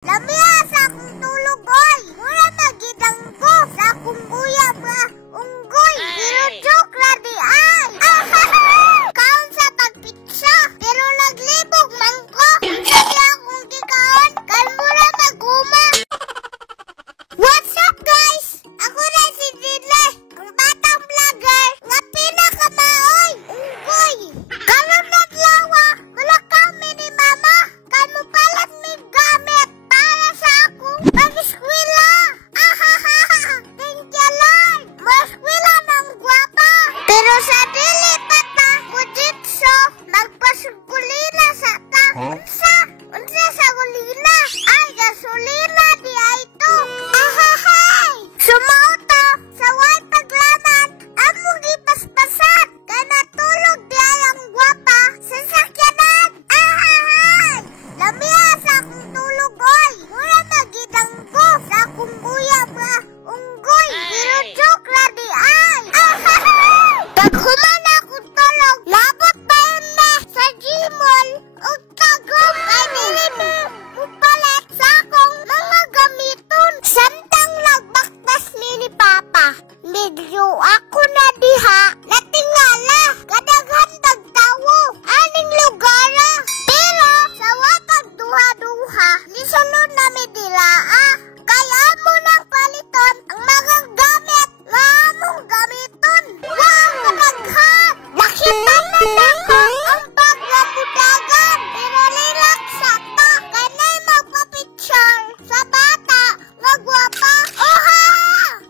Lamia sa akong tulog, oy! Mura magidang ko sa akong uyab nga unggoy. Pero joke ra di ay! Kaon sa pagpitsa, pero naglibog man ko. Kaya akong gikaon, kan mura maguma. What's up, guys? Ako na si Dile, ang batang vlogger nga pinakamaoy unggoy. Karon naglawa, wala kami ni mama. Kan mo palat mi gamit para sa akong pag-eskwela. Thank you, Lord. Mas-eskwela ng gwapa. Pero sa dili pata, kujitso, magpasugulina sa ta. Unsa sa gulina? Ay, gasolina di ay to. Sumauto, sa way paglaman, amo gipaspasan. Kana tulog di ay ang gwapa sa sakyanan. Lamia sa akong tulog, oy! Mura magidang ko sa akong uyab nga unggoy. Pero joke ra di ay! Pag human akong tulog, labot pa yun na sa Gmall o tagong kay dili mo mupalit sa akong mga gamiton. Samtang nagbaktas ni Papa, medyo ako na diha natingala kadaghan tagtawo aning lugara. Pero sa watag duha-duha, nisulod na mi dilaa. Kaya mo nang paliton ang mga gamit nga among gamiton. Wow, kadaghan! Nakita na ako ang paglapudagan. Pero relax sa ta. Kanay magpa-picture sa bata nga gwapa.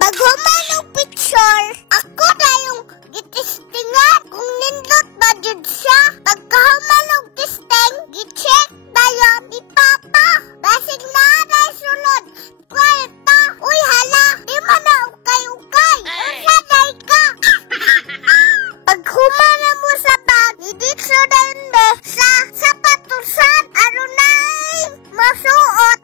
Pag human ang picture, ako na yung gitistingan kung nindot ba jud siya. Pagkahuman ang testing, gi-check dayon ni Papa. Basig na na sulod. Kwarta, uy hala, di man na ukay-ukay. Unsa day ka? Pag humana mo sa bag, iditso dayon be sa sapatusan. Aron na masuot